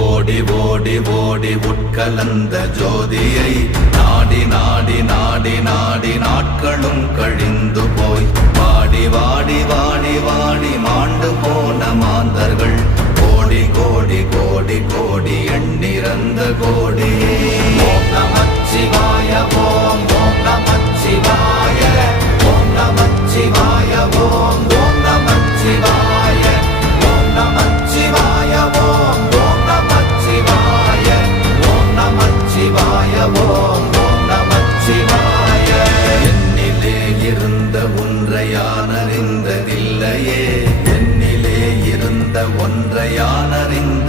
ஓடி ஓடி ஓடி உட்கலந்த ஜோதியை நாடி நாடி நாடி நாடி நாட்களும் கழிந்து போய் வாடி வாடி வாடி வாடி மாண்டு போன மாந்தர்கள் கோடி கோடி கோடி கோடி எண்ணிறந்த கோடியே. ஓம் நமச்சிவாய ஓம் ஓம் நமச்சிவாய ஓம் நமச்சிவாய ஓம் ஓம் நமச்சிவாய ஓம் நமச்சிவாய ஓம் ஓம் நமச்சிவாய ஓம் நமச்சிவாய ஓம் ஓம் நமச்சிவாய. என்னிலே இருந்த ஒன்றை யான் அறிந்ததில்லையே, என்னிலே இருந்த ஒன்றை யான் அறிந்த